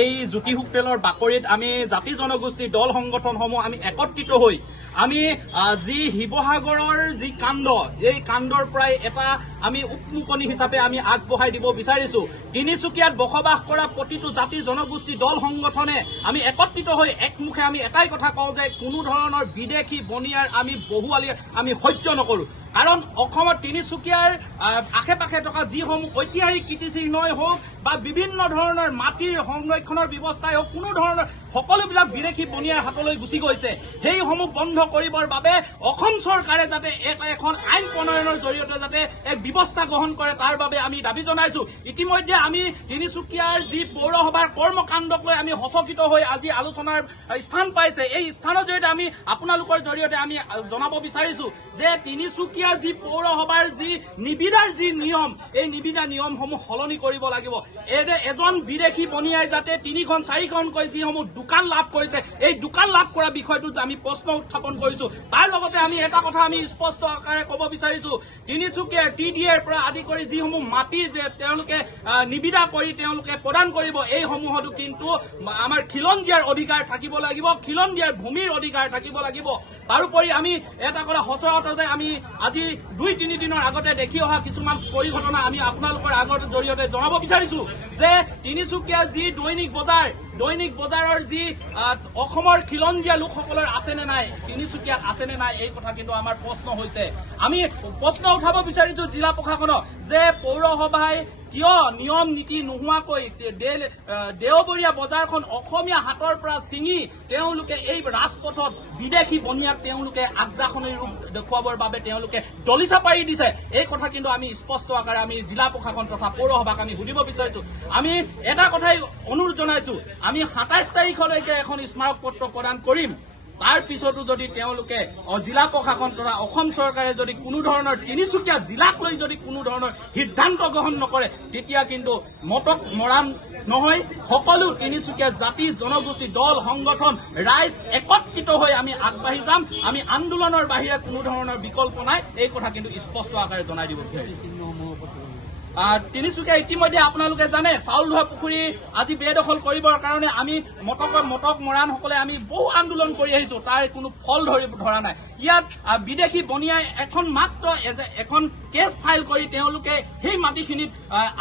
এই জ্যোতি হোটেলৰ বাকৰিত আমি জাতি জনগোষ্ঠী দল সংগঠনসমূহ আমি একত্ৰিত হৈ আমি যি শিৱসাগৰৰ যি কাণ্ড এই কাণ্ডৰ পৰাই এটা আমি উপমুকনি হিচাপে আমি আগবঢ়াই দিব বিচাৰিছো। তিনিচুকীয়াত বসবাস কৰা প্ৰতিটো জাতি জনগোষ্ঠী দল সংগঠনে আমি একত্ৰিত হৈ একমুখে আমি এটাই কথা কওঁ যে কোনো ধৰণৰ বিদেশী বনিয়াৰ আমি বহুৱালি আমি সহ্য নকৰোঁ। কাৰণ অসমৰ তিনিচুকীয়াৰ আশে পাশে থকা যিসমূহ ঐতিহাসিক কীৰ্তিচিহ্নই হওক বা বিভিন্ন ধৰণৰ মাটিৰ সংৰক্ষণৰ ব্যৱস্থাই হওক কোনো ধৰণৰ সকলোবিলাক বিদেশী বনিয়াৰ হাতলৈ গুচি গৈছে। সেইসমূহ বন্ধ কৰিবৰ বাবে অসম চৰকাৰে যাতে এখন আইন প্ৰণয়নৰ জৰিয়তে যাতে এক ব্যৱস্থা গ্ৰহণ কৰে তাৰ বাবে আমি দাবী জনাইছো। ইতিমধ্যে আমি তিনিচুকীয়াৰ যি পৌৰসভাৰ কৰ্মকাণ্ডক লৈ আমি সচকিত হৈ আজি আলোচনাৰ স্থান পাইছে। এই স্থানৰ জৰিয়তে আমি আপোনালোকৰ জৰিয়তে আমি জনাব বিচাৰিছো যে তিনিচুকীয়াৰ যি পৌৰসভাৰ যি নিবিদাৰ যি নিয়ম এই নিবিদা নিয়মসমূহ সলনি কৰিব লাগিব। এজন বিদেশী বনিয়াই যাতে 3খন 4খনকৈ যিসমূহ দোকান লাভ কৰিছে এই দোকান লাভ কৰা বিষয়টোত আমি প্ৰশ্ন উত্থাপন কৰিছো। তাৰ লগতে আমি এটা কথা আমি স্পষ্ট আকাৰে ক'ব বিচাৰিছো তিনিচুকীয়াৰ TDAৰ পৰা আদি কৰি যিসমূহ মাটি যে তেওঁলোকে নিবিদা কৰি তেওঁলোকে প্ৰদান কৰিব এইসমূহতো কিন্তু আমাৰ খিলঞ্জীয়াৰ অধিকাৰ থাকিব লাগিব, খিলঞ্জীয়াৰ ভূমিৰ অধিকাৰ থাকিব লাগিব। তাৰোপৰি আমি এটা কথা সচৰাচৰতে আমি আজি 2-3 দিনৰ আগতে দেখি অহা কিছুমান পৰিঘটনা আমি আপোনালোকৰ আগৰ জৰিয়তে জনাব বিচাৰিছো যে তিনিচুকীয়াৰ যি দৈনিক বজাৰৰ যি অসমৰ খিলঞ্জীয়া লোকসকলৰ আছেনে নাই, তিনিচুকীয়াত আছেনে নাই এই কথা কিন্তু আমাৰ প্ৰশ্ন হৈছে। আমি প্ৰশ্ন উঠাব বিচাৰিছো জিলা প্ৰশাসনক যে পৌৰসভাই কিয় নিয়ম নীতি নোহোৱাকৈ দেওবৰীয়া বজাৰখন অসমীয়া হাতৰ পৰা ছিঙি তেওঁলোকে এই ৰাজপথত বিদেশী বনিয়াক তেওঁলোকে আগ্ৰাসনী ৰূপ দেখুৱাবৰ বাবে তেওঁলোকে দলিচা পাৰি দিছে। এই কথা কিন্তু আমি স্পষ্ট আকাৰে আমি জিলা প্ৰশাসন তথা পৌৰসভাক আমি সুধিব বিচাৰিছো। আমি এটা কথাই অনুৰোধ জনাইছো আমি 27 তাৰিখলৈকে এখন স্মাৰক পত্ৰ প্ৰদান কৰিম। তাৰ পিছতো যদি তেওঁলোকে জিলা প্ৰশাসন তথা অসম চৰকাৰে যদি কোনো ধৰণৰ তিনিচুকীয়া জিলাক লৈ যদি কোনো ধৰণৰ সিদ্ধান্ত গ্ৰহণ নকৰে তেতিয়া কিন্তু মটক মৰাণ নহয় সকলো তিনিচুকীয়া জাতি জনগোষ্ঠী দল সংগঠন ৰাইজ একত্ৰিত হৈ আমি আগবাঢ়ি যাম। আমি আন্দোলনৰ বাহিৰে কোনো ধৰণৰ বিকল্প নাই এই কথা কিন্তু স্পষ্ট আকাৰে জনাই দিব বিচাৰিছো। তিনিচুকীয়া ইতিমধ্যে আপোনালোকে জানে চাউল ধোৱা পুখুৰী আজি বেদখল কৰিবৰ কাৰণে আমি মটক মৰাণসকলে আমি বহু আন্দোলন কৰি আহিছো, তাৰ কোনো ফল ধৰা নাই। ইয়াত বিদেশী বনিয়াই এখন কেছ ফাইল কৰি তেওঁলোকে সেই মাটিখিনিত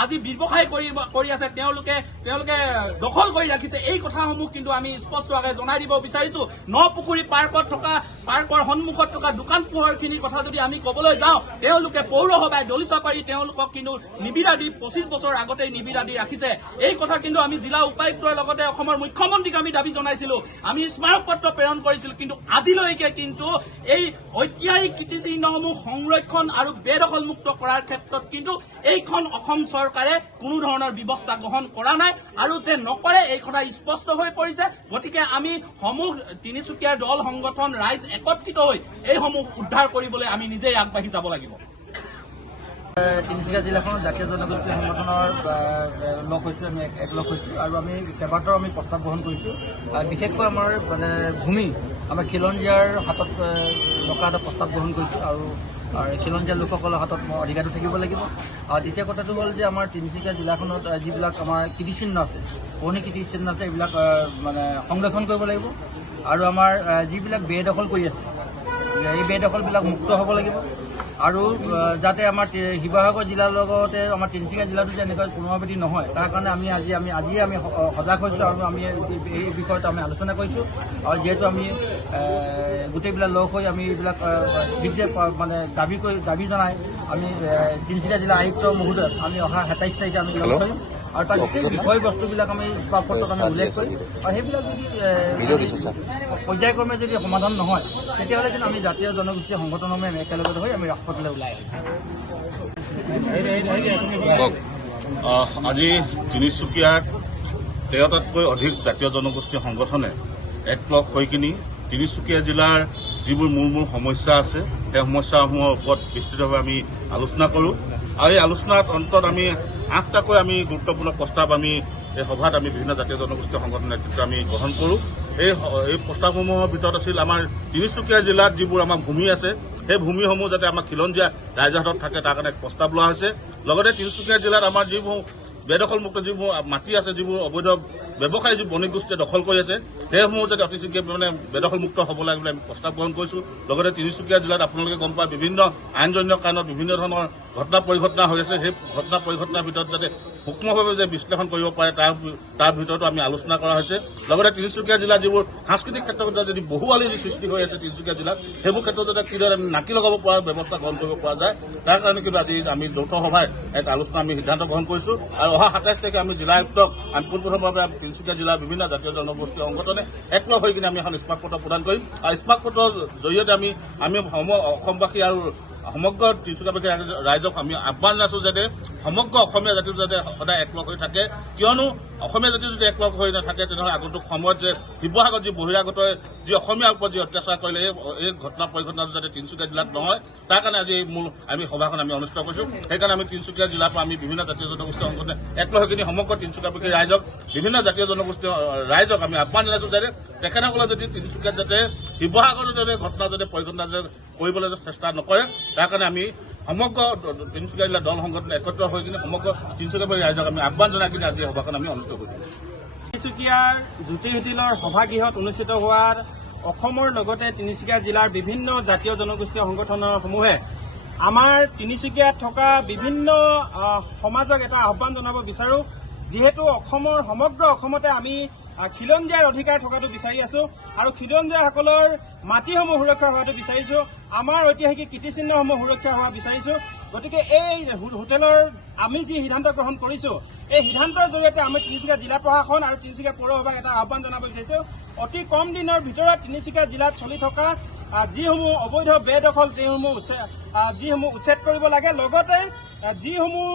আজি ব্যৱসায় কৰি আছে, তেওঁলোকে দখল কৰি ৰাখিছে। এই কথাসমূহ কিন্তু আমি স্পষ্টভাৱে জনাই দিব বিচাৰিছো। নপুখুৰী পাৰ্কৰ সন্মুখত থকা দোকান পোহাৰখিনিৰ কথা যদি আমি ক'বলৈ যাওঁ তেওঁলোকে পৌৰসভাই দলিচা পাৰি তেওঁলোকক কিন্তু নিবিদা দি 25 বছৰ আগতেই নিবিদা দি ৰাখিছে। এই কথা কিন্তু আমি জিলা উপায়ুক্তৰ লগতে অসমৰ মুখ্যমন্ত্ৰীক আমি দাবী জনাইছিলো, আমি স্মাৰক পত্ৰ প্ৰেৰণ কৰিছিলো, কিন্তু আজিলৈকে কিন্তু এই ঐতিহাসিক কীৰ্তিচিহ্নসমূহ সংৰক্ষণ আৰু বেদখলমুক্ত কৰাৰ ক্ষেত্ৰত কিন্তু এইখন অসম চৰকাৰে কোনো ধৰণৰ ব্যৱস্থা গ্ৰহণ কৰা নাই আৰু যে নকৰে এই কথা স্পষ্ট হৈ পৰিছে। গতিকে আমি সমূহ তিনিচুকীয়াৰ দল সংগঠন ৰাইজ একত্ৰিত হৈ এইসমূহ উদ্ধাৰ কৰিবলৈ আমি নিজেই আগবাঢ়ি যাব লাগিব। তিনিচুকীয়া জিলাখনৰ জাতীয় জনগোষ্ঠী সংগঠনৰ লগ হৈছোঁ, আমি একলগ হৈছোঁ আৰু আমি কেইবাটাও আমি প্ৰস্তাৱ গ্ৰহণ কৰিছোঁ। বিশেষকৈ আমাৰ ভূমি আমাৰ খিলঞ্জীয়াৰ হাতত ৰখা এটা প্ৰস্তাৱ গ্ৰহণ কৰিছোঁ আৰু খিলঞ্জীয়া লোকসকলৰ হাতত অধিকাৰটো থাকিব লাগিব। আৰু দ্বিতীয় কথাটো হ'ল যে আমাৰ তিনিচুকীয়া জিলাখনত যিবিলাক আমাৰ কীৰ্তিচিহ্ন আছে, পুৰণি কীৰ্তিচিহ্ন আছে এইবিলাক সংৰক্ষণ কৰিব লাগিব আৰু আমাৰ যিবিলাক বেদখল কৰি আছে এই বেদখলবিলাক মুক্ত হ'ব লাগিব আৰু যাতে আমাৰ শিৱসাগৰ জিলাৰ লগতে আমাৰ তিনিচুকীয়া জিলাটো যে এনেকৈ পুনৰাবৃত্তি নহয় তাৰ কাৰণে আমি সজাগ হৈছোঁ আৰু আমি এই বিষয়ত আমি আলোচনা কৰিছোঁ। আৰু যিহেতু আমি গোটেইবিলাক লগ হৈ আমি এইবিলাক দাবী জনাই আমি তিনিচুকীয়া জিলা আয়ুক্ত মহোদয়ক আমি অহা 27 তাৰিখে আমি লগ কৰিম আৰু তাত গোটেই বিষয়বস্তুবিলাক আমি স্মাৰক পত্ৰত আমি উল্লেখ কৰিম আৰু সেইবিলাক যদি পৰ্যায়ক্ৰমে যদি সমাধান নহয় তেতিয়াহ'লে কিন্তু আমি জাতীয় জনগোষ্ঠী সংগঠনসমূহে আমি একেলগে হৈ আমি ৰাজপথলৈ ওলাই আহিম। আজি তিনিচুকীয়াৰ 13টাতকৈ অধিক জাতীয় জনগোষ্ঠী সংগঠনে একলগ হৈ কিনি তিনিচুকীয়া জিলাৰ যিবোৰ মূল সমস্যা আছে সেই সমস্যাসমূহৰ ওপৰত বিস্তৃতভাৱে আমি আলোচনা কৰোঁ আৰু এই আলোচনাৰ অন্তত আমি 8টাকৈ আমি গুৰুত্বপূৰ্ণ প্ৰস্তাৱ আমি এই সভাত আমি বিভিন্ন জাতীয় জনগোষ্ঠী সংগঠনৰ নেতৃত্ব আমি গ্ৰহণ কৰোঁ। এই প্ৰস্তাৱসমূহৰ ভিতৰত আছিল আমাৰ তিনিচুকীয়া জিলাত যিবোৰ আমাৰ ভূমি আছে সেই ভূমিসমূহ যাতে আমাৰ খিলঞ্জীয়া ৰাইজৰ হাতত থাকে তাৰ কাৰণে প্ৰস্তাৱ লোৱা হৈছে। লগতে তিনিচুকীয়া জিলাত আমাৰ যিবোৰ বেদখলমুক্ত যিবোৰ মাটি আছে, যিবোৰ অবৈধ ব্যৱসায়ী যি বণিক গোষ্ঠীয়ে দখল কৰি আছে সেইসমূহ যাতে অতি শীঘ্ৰে মানে বেদখলমুক্ত হ'ব লাগে বুলি আমি প্ৰস্তাৱ গ্ৰহণ কৰিছোঁ। লগতে তিনিচুকীয়া জিলাত আপোনালোকে গম পায় বিভিন্ন আইনজন্য কাৰণত বিভিন্ন ধৰণৰ ঘটনা পৰিঘটনা হৈ আছে। সেই ঘটনা পৰিঘটনাৰ ভিতৰত যাতে সূক্ষ্মভাৱে যে বিশ্লেষণ কৰিব পাৰে তাৰ ভিতৰতো আমি আলোচনা কৰা হৈছে। লগতে তিনিচুকীয়া জিলাত যিবোৰ সাংস্কৃতিক ক্ষেত্ৰত যদি বহুৱালি যি সৃষ্টি হৈ আছে তিনিচুকীয়া জিলাত সেইবোৰ ক্ষেত্ৰত যাতে কিদৰে আমি নাকি লগাব পৰা ব্যৱস্থা গ্ৰহণ কৰিব পৰা যায় তাৰ কাৰণে কিন্তু আজি আমি যৌথ সভাত এক আলোচনা আমি সিদ্ধান্ত গ্ৰহণ কৰিছোঁ। আৰু অহা 27 তাৰিখে আমি জিলা আয়ুক্তক আমি পোনপ্ৰথমভাৱে তিনিচুকীয়া জিলাৰ বিভিন্ন জাতীয় জনগোষ্ঠী সংগঠনে একলগ হৈ কিনে আমি এখন স্মাৰক পত্ৰ প্ৰদান কৰিম। আৰু স্মাৰক পত্ৰৰ জৰিয়তে আমি অসমবাসী আৰু সমগ্ৰ তিনিচুকীয়াবাসী ৰাইজক আমি আহ্বান জনাইছোঁ যাতে সমগ্ৰ অসমীয়া জাতিটো যাতে সদায় একলগ হৈ থাকে। কিয়নো অসমীয়া জাতি যদি একলগ হৈ নাথাকে তেনেহ'লে আগন্তুক সময়ত যে শিৱসাগৰত যি বহিৰাগতই যি অসমীয়াৰ ওপৰত যি অত্যাচাৰ কৰিলে এই ঘটনা পৰিঘটনাটো যাতে তিনিচুকীয়া জিলাত নহয় তাৰ কাৰণে আজি আমি সভাখন আমি অনুষ্ঠিত কৰিছোঁ। সেইকাৰণে আমি তিনিচুকীয়া জিলাৰ পৰা আমি বিভিন্ন জাতীয় জনগোষ্ঠী সংগঠনে একলগ হৈ কিনে সমগ্ৰ তিনিচুকীয়াবাসী ৰাইজক বিভিন্ন জাতীয় জনগোষ্ঠীৰ ৰাইজক আমি আহ্বান জনাইছোঁ যাতে তেখেতসকলে যদি তিনিচুকীয়াত যাতে শিৱসাগৰত যাতে ঘটনা যাতে পৰিঘটনা যাতে কৰিবলৈ চেষ্টা নকৰে তাৰ কাৰণে আমি সমগ্ৰ তিনিচুকীয়া জিলাৰ দল সংগঠন একত্ৰ হৈ কিনে সমগ্ৰ তিনিচুকীয়াবাসী ৰাইজক আমি আহ্বান জনাই কিনে আজি সভাখন আমি অনুষ্ঠিত কৰিছোঁ। তিনিচুকীয়াৰ জ্যোতি হোটেলৰ সভাগৃহত অনুষ্ঠিত হোৱাৰ অসমৰ লগতে তিনিচুকীয়া জিলাৰ বিভিন্ন জাতীয় জনগোষ্ঠীয় সংগঠনসমূহে আমাৰ তিনিচুকীয়াত থকা বিভিন্ন সমাজক এটা আহ্বান জনাব বিচাৰোঁ। যিহেতু সমগ্ৰ অসমতে আমি খিলঞ্জীয়াৰ অধিকাৰ থকাটো বিচাৰি আছো আৰু খিলঞ্জীয়াসকলৰ মাটিসমূহ সুৰক্ষা হোৱাটো বিচাৰিছোঁ। আমাৰ ঐতিহাসিক কীৰ্তিচিহ্নসমূহ সুৰক্ষা হোৱা বিচাৰিছোঁ। গতিকে এই হোটেলৰ আমি যি সিদ্ধান্ত গ্ৰহণ কৰিছোঁ এই সিদ্ধান্তৰ জৰিয়তে আমি তিনিচুকীয়া জিলা প্ৰশাসন আৰু তিনিচুকীয়া পৌৰসভাক এটা আহ্বান জনাব বিচাৰিছোঁ। অতি কম দিনৰ ভিতৰত তিনিচুকীয়া জিলাত চলি থকা যিসমূহ অবৈধ বেদখল যিসমূহ উচ্ছেদ কৰিব লাগে। লগতে যিসমূহ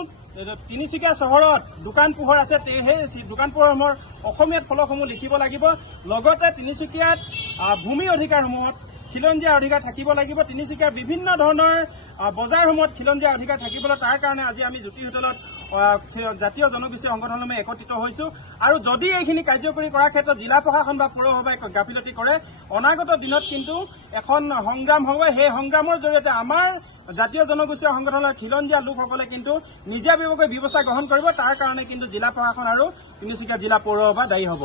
তিনিচুকীয়া চহৰত দোকান পোহৰ আছে সেই দোকান পোহৰসমূহৰ অসমীয়াত ফলকসমূহ লিখিব লাগিব। লগতে তিনিচুকীয়াত ভূমি অধিকাৰসমূহত খিলঞ্জীয়া অধিকাৰ থাকিব লাগিব। তিনিচুকীয়াৰ বিভিন্ন ধৰণৰ বজাৰসমূহত খিলঞ্জীয়া অধিকাৰ থাকিবলৈ তাৰ কাৰণে আজি আমি জ্যোতি হোটেলত জাতীয় জনগোষ্ঠী সংগঠনসমূহে একত্ৰিত হৈছোঁ। আৰু যদি এইখিনি কাৰ্যকৰী কৰাৰ ক্ষেত্ৰত জিলা প্ৰশাসন বা পৌৰসভাই গাফিলতি কৰে অনাগত দিনত কিন্তু এখন সংগ্ৰাম হ'ব। সেই সংগ্ৰামৰ জৰিয়তে আমাৰ জাতীয় জনগোষ্ঠীয় সংগঠনৰ খিলঞ্জীয়া লোকসকলে কিন্তু নিজাববীয়াকৈ ব্যৱস্থা গ্ৰহণ কৰিব। তাৰ কাৰণে কিন্তু জিলা প্ৰশাসন আৰু তিনিচুকীয়া জিলা পৌৰসভা দায়ী হ'ব।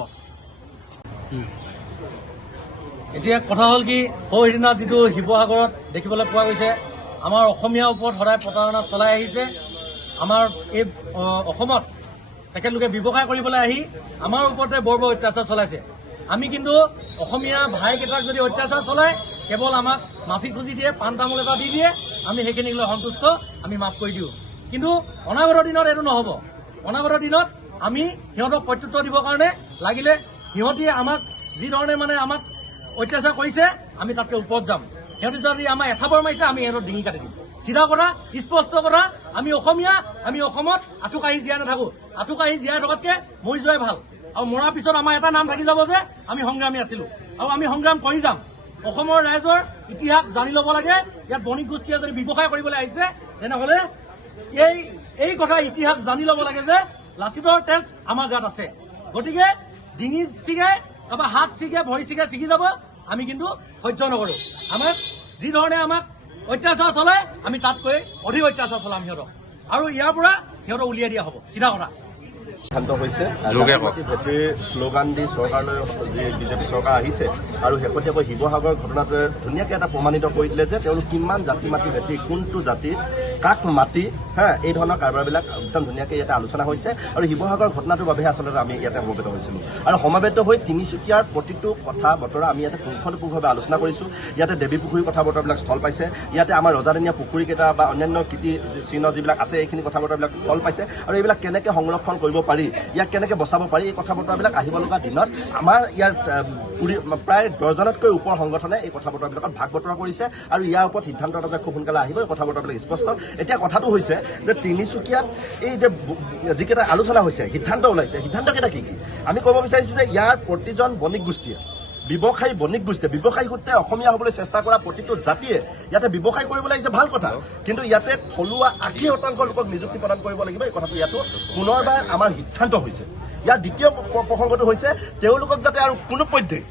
এতিয়া কথা হ'ল কি সেইদিনা যিটো শিৱসাগৰত দেখিবলৈ পোৱা গৈছে আমাৰ অসমীয়াৰ ওপৰত সদায় প্ৰতাৰণা চলাই আহিছে। আমাৰ এই অসমত তেখেতলোকে ব্যৱসায় কৰিবলৈ আহি আমাৰ ওপৰতে বৰ অত্যাচাৰ চলাইছে। আমি কিন্তু অসমীয়া ভাইকেইটাক যদি অত্যাচাৰ চলায় কেৱল আমাক মাফি খুজি দিয়ে, পাণ তামোল এটা দি দিয়ে, আমি সেইখিনিক লৈ সন্তুষ্ট, আমি মাফ কৰি দিওঁ। কিন্তু অনাগত দিনত এইটো নহ'ব। অনাগত দিনত আমি সিহঁতক প্ৰত্যুত্তৰ দিবৰ কাৰণে লাগিলে সিহঁতি আমাক যি ধৰণে মানে আমাক অত্যাচাৰ কৰিছে আমি তাতকৈ ওপৰত যাম। সিহঁতি যদি আমাক এঠাবৰ মাৰিছে আমি সিহঁতক ডিঙি কাটি দিম। চিধা কথা, স্পষ্ট কথা। আমি অসমীয়া, আমি অসমত আঁঠুকাঢ়ি জীয়াই নাথাকো। আঁঠুকাঢ়ি জীয়াই থকাতকৈ মৰি যোৱাই ভাল। আৰু মৰাৰ পিছত আমাৰ এটা নাম থাকি যাব যে আমি সংগ্ৰামী আছিলো আৰু আমি সংগ্ৰাম কৰি যাম। অসমৰ ৰাইজৰ ইতিহাস জানি ল'ব লাগে। ইয়াত বণিক গোষ্ঠীয়ে যদি ব্যৱসায় কৰিবলৈ আহিছে তেনেহ'লে এই কথা ইতিহাস জানি ল'ব লাগে যে লাচিতৰ তেজ আমাৰ গাত আছে। গতিকে ডিঙি ছিগে তাৰপৰা হাত ছিগে ভৰি ছিগি যাব আমি কিন্তু সহ্য নকৰোঁ। আমাক যি ধৰণে আমাক অত্যাচাৰ চলায় আমি তাতকৈ অধিক অত্যাচাৰ চলাম সিহঁতক, আৰু ইয়াৰ পৰা সিহঁতক উলিয়াই দিয়া হ'ব। চিধা কথা সিদ্ধান্ত হৈছে ভেটিৰ শ্লোগান দি চৰকাৰলৈ যি বিজেপি চৰকাৰ আহিছে আৰু শেহতীয়াকৈ শিৱসাগৰ ঘটনাটোৱে ধুনীয়াকৈ এটা প্ৰমাণিত কৰি দিলে যে তেওঁলোক কিমান জাতি মাতি ভেটি কোনটো জাতি কাক মাতি এই ধৰণৰ কাৰবাৰবিলাক একদম ধুনীয়াকৈ ইয়াতে আলোচনা হৈছে। আৰু শিৱসাগৰ ঘটনাটোৰ বাবেহে আচলতে আমি ইয়াতে সমবেত হৈছিলোঁ আৰু সমবেত হৈ তিনিচুকীয়াৰ প্ৰতিটো কথা বতৰা আমি ইয়াতে পুংখানুপুংখভাৱে আলোচনা কৰিছোঁ। ইয়াতে দেৱী পুখুৰীৰ কথা বতৰাবিলাক স্থল পাইছে। ইয়াতে আমাৰ ৰজাদিনীয়া পুখুৰীকেইটা বা অন্যান্য কীৰ্তি চিহ্ন যিবিলাক আছে এইখিনি কথা বতৰাবিলাক স্থল পাইছে। আৰু এইবিলাক কেনেকৈ সংৰক্ষণ কৰিব পাৰি, ইয়াক কেনেকৈ বচাব পাৰি, এই কথা বতৰাবিলাক আহিব লগা দিনত আমাৰ ইয়াৰ প্ৰায় 10জনতকৈ ওপৰ সংগঠনে এই কথা বতৰাবিলাকত ভাগ বতৰা কৰিছে আৰু ইয়াৰ ওপৰত সিদ্ধান্ত এটা যে খুব সোনকালে আহিব। এই কথা বতৰাবিলাক স্পষ্ট। এতিয়া কথাটো হৈছে যে তিনিচুকীয়াত এই যে যিকেইটা আলোচনা হৈছে, সিদ্ধান্ত ওলাইছে, সিদ্ধান্তকেইটা কি কি আমি ক'ব বিচাৰিছোঁ যে ইয়াৰ প্ৰতিজন বণিক গোষ্ঠীয়ে বণিক গোষ্ঠীয়ে ব্যৱসায়ী সূত্ৰে অসমীয়া হ'বলৈ চেষ্টা কৰা প্ৰতিটো জাতিয়ে ইয়াতে ব্যৱসায় কৰিবলৈ আহিছে, ভাল কথা। কিন্তু ইয়াতে থলুৱা 80% লোকক নিযুক্তি প্ৰদান কৰিব লাগিব। এই কথাটো ইয়াতো পুনৰবাৰ আমাৰ সিদ্ধান্ত হৈছে। ইয়াৰ দ্বিতীয় প্ৰসংগটো হৈছে তেওঁলোকক যাতে আৰু কোনো পধ্যেই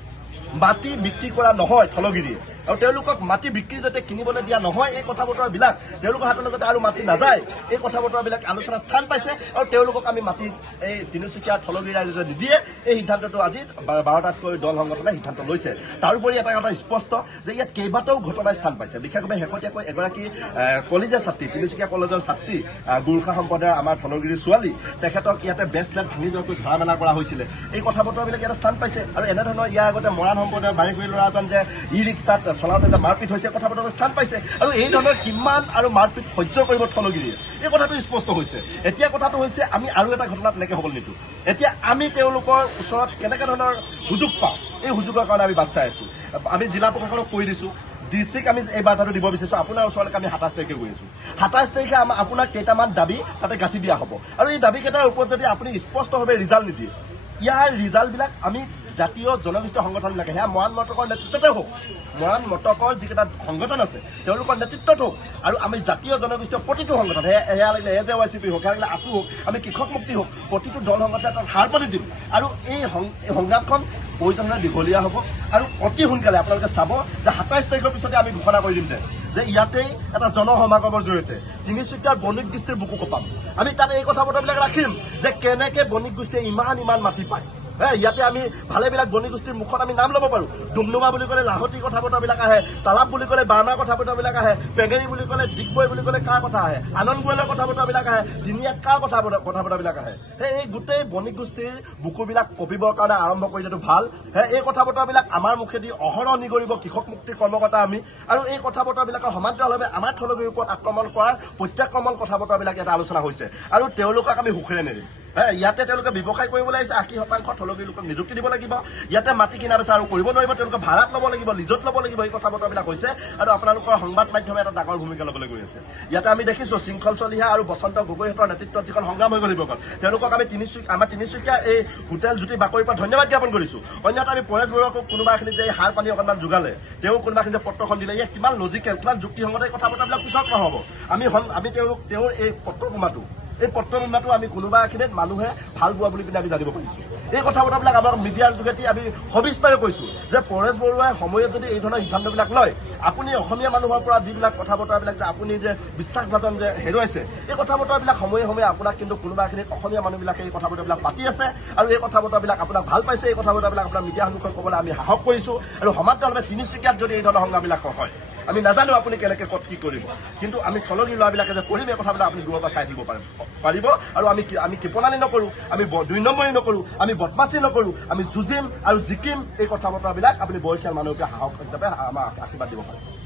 মাটি বিক্ৰী কৰা নহয় থলগিৰিয়ে। আৰু তেওঁলোকক মাটি বিক্ৰী যাতে কিনিবলৈ দিয়া নহয়, এই কথা বতৰাবিলাক তেওঁলোকৰ হাতলৈ যাতে আৰু মাটি নাযায়, এই কথা বতৰাবিলাক আলোচনাৰ স্থান পাইছে। আৰু তেওঁলোকক আমি মাটি এই তিনিচুকীয়া থলগী ৰাইজে যে নিদিয়ে, এই সিদ্ধান্তটো আজি 12টাতকৈ দল সংগঠনে সিদ্ধান্ত লৈছে। তাৰোপৰি এটা কথা স্পষ্ট যে ইয়াত কেইবাটাও ঘটনাৰ স্থান পাইছে। বিশেষভাৱে শেহতীয়াকৈ এগৰাকী কলেজীয়া ছাত্ৰী, তিনিচুকীয়া কলেজৰ ছাত্ৰী, গোৰ্খা সম্প্ৰদায়ৰ আমাৰ থলগিৰিৰ ছোৱালী, তেখেতক ইয়াতে বেচলেট ভাঙি যোৱাকৈ ধৰা মেলা কৰা হৈছিলে। এই কথা বতৰাবিলাক ইয়াতে স্থান পাইছে। আৰু এনেধৰণৰ ইয়াৰ আগতে মৰাণ সম্প্ৰদায়ৰ বাৰীকুৰি ল'ৰা এজন যে ই ৰিক্সাত চলাওঁতে যে মাৰপিট হৈছে, কথা বতৰা স্থান পাইছে। আৰু এই ধৰণৰ কিমান আৰু মাৰপিট সহ্য কৰিব থলগিৰিয়ে, এই কথাটো স্পষ্ট হৈছে। এতিয়া কথাটো হৈছে আমি আৰু এটা ঘটনাত তেনেকৈ হ'বলৈ নিদিওঁ। এতিয়া আমি তেওঁলোকৰ ওচৰত কেনেকৈ ধৰণৰ সুযোগ পাওঁ, এই সুযোগৰ কাৰণে আমি বাট চাই আছোঁ। আমি জিলা প্ৰশাসনক কৈ দিছোঁ, ডিচিক আমি এই বাৰ্তাটো দিব বিচাৰিছোঁ, আপোনাৰ ওচৰলৈকে আমি 27 তাৰিখে গৈ আছোঁ। 27 তাৰিখে আপোনাক কেইটামান দাবী তাতে গাঁঠি দিয়া হ'ব। আৰু এই দাবীকেইটাৰ ওপৰত যদি আপুনি স্পষ্টভাৱে ৰিজাল্ট নিদিয়ে, ইয়াৰ ৰিজাল্টবিলাক আমি জাতীয় জনগোষ্ঠীয় সংগঠনবিলাকে, সেয়া মৰাণ মটকৰ নেতৃত্বতে হওক, মৰাণ মটকৰ যিকেইটা সংগঠন আছে তেওঁলোকৰ নেতৃত্বত হওক, আৰু আমি জাতীয় জনগোষ্ঠীয় প্ৰতিটো সংগঠন, সেয়া লাগিলে AJYCP হওক, সেয়া লাগিলে আছু হওক, আমি কৃষক মুক্তি হওক, প্ৰতিটো দল সংগঠনে তাত হাৰ পাতি দিম। আৰু এই সংগ্ৰামখন প্ৰয়োজন হ'লে দীঘলীয়া হ'ব। আৰু অতি সোনকালে আপোনালোকে চাব যে 27 তাৰিখৰ পিছতে আমি ঘোষণা কৰি দিম যে ইয়াতেই এটা জনসমাগমৰ জৰিয়তে তিনিচুকীয়াৰ বণিক গোষ্ঠীৰ বুকু কপাম। আমি তাত এই কথা বতৰাবিলাক ৰাখিম যে কেনেকৈ বণিক গোষ্ঠীয়ে ইমান মাটি পায়। ইয়াতে আমি ভালেবিলাক বণিক গোষ্ঠীৰ মুখত আমি নাম ল'ব পাৰোঁ। ডুমডুমা বুলি ক'লে লাহতি কথা বতৰাবিলাক আহে, তালাপ বুলি ক'লে বাৰ্মাৰ কথা বতৰাবিলাক আহে, পেঙেৰি বুলি ক'লে ডিগবৈ বুলি ক'লে কাৰ কথা আহে, আনন্দ গোৱেলৰ কথা বতৰাবিলাক আহে, দিনীয়াত কাৰ কথা বতৰাবিলাক আহে। এই গোটেই বণিক গোষ্ঠীৰ বুকুবিলাক কপিবৰ কাৰণে আৰম্ভ কৰি দিয়াটো ভাল। এই কথা বতৰাবিলাক আমাৰ মুখেদি অহৰহ নিগৰিব কৃষক মুক্তি কৰ্মকৰ্তা আমি। আৰু এই কথা বতৰাবিলাকৰ সমান্তৰালভাৱে আমাৰ থলগীৰ ওপৰত আক্ৰমণ কৰাৰ প্ৰত্যাক্ৰমণ কথা বতৰাবিলাক এটা আলোচনা হৈছে। আৰু তেওঁলোকক আমি সুখেৰে নেৰিম। ইয়াতে তেওঁলোকে ব্যৱসায় কৰিবলৈ আহিছে, 80% থলগীৰ লোকক নিযুক্তি দিব লাগিব। ইয়াতে মাটি কিনা বেচা আৰু কৰিব নোৱাৰিব, তেওঁলোকে ভাড়াত ল'ব লাগিব, লিজত ল'ব লাগিব। এই কথা বতৰাবিলাক হৈছে। আৰু আপোনালোকৰ সংবাদ মাধ্যমে এটা ডাঙৰ ভূমিকা ল'বলৈ গৈ আছে। ইয়াতে আমি দেখিছোঁ শৃংখল চলিহা আৰু বসন্ত গগৈহঁতৰ নেতৃত্বত যিখন সংগ্ৰাম হৈ গ'ল, তেওঁলোকক আমি আমাৰ তিনিচুকীয়া এই হোটেল জ্যোতি বাকৰিৰ পৰা ধন্যবাদ জ্ঞাপন কৰিছোঁ। অন্যথা আমি পৰেশ বৰুৱাক কোনোবা এখিনিত যে সাৰ পানী অকণমান যোগালে, তেওঁ কোনোবা এখিনিত যে পত্ৰখন দিলে, ইয়াত কিমান লজিকেল, কিমান যুক্তিসংগত এই কথা বতৰাবিলাক পিছত নহ'ব। আমি তেওঁৰ এই পত্ৰবোমাটো আমি কোনোবা এখিনিত মানুহে ভাল পোৱা বুলি পিনে আমি জানিব পাৰিছোঁ। এই কথা বতৰাবিলাক আমাৰ মিডিয়াৰ যোগেদি আমি সবিস্তাৰে কৈছোঁ যে পৰেশ বৰুৱাই সময়ত যদি এই ধৰণৰ সিদ্ধান্তবিলাক লয়, আপুনি অসমীয়া মানুহৰ পৰা যিবিলাক কথা বতৰাবিলাক যে আপুনি যে বিশ্বাসভাজন যে হেৰুৱাইছে, এই কথা বতৰাবিলাক সময়ে সময়ে আপোনাক কিন্তু কোনোবা এখিনিত অসমীয়া মানুহবিলাকে এই কথা বতৰাবিলাক পাতি আছে। আৰু এই কথা বতৰাবিলাক আপোনাক ভাল পাইছে। এই কথা বতৰাবিলাক আপোনাৰ মিডিয়া সন্মুখত ক'বলৈ আমি সাহস কৰিছোঁ। আৰু সমান্তৰালভাৱে তিনিচুকীয়াত যদি এই ধৰণৰ সংগ্ৰামবিলাক হয়, আমি নাজানো আপুনি কেনেকৈ ক'ত কি কৰিব, কিন্তু আমি থলগী ল'ৰাবিলাকে যে কৰিম, এই কথাবিলাক আপুনি দূৰৰ পৰা চাই দিব পাৰিব। আৰু আমি কৃপণালি নকৰোঁ, আমি 2 নম্বৰী নকৰোঁ, আমি বদমাচি নকৰোঁ, আমি যুঁজিম আৰু জিকিম। এই কথা বতৰাবিলাক আপুনি বয়সীয়াল মানুহকে সাহস হিচাপে আমাক আশীৰ্বাদ দিব পাৰে।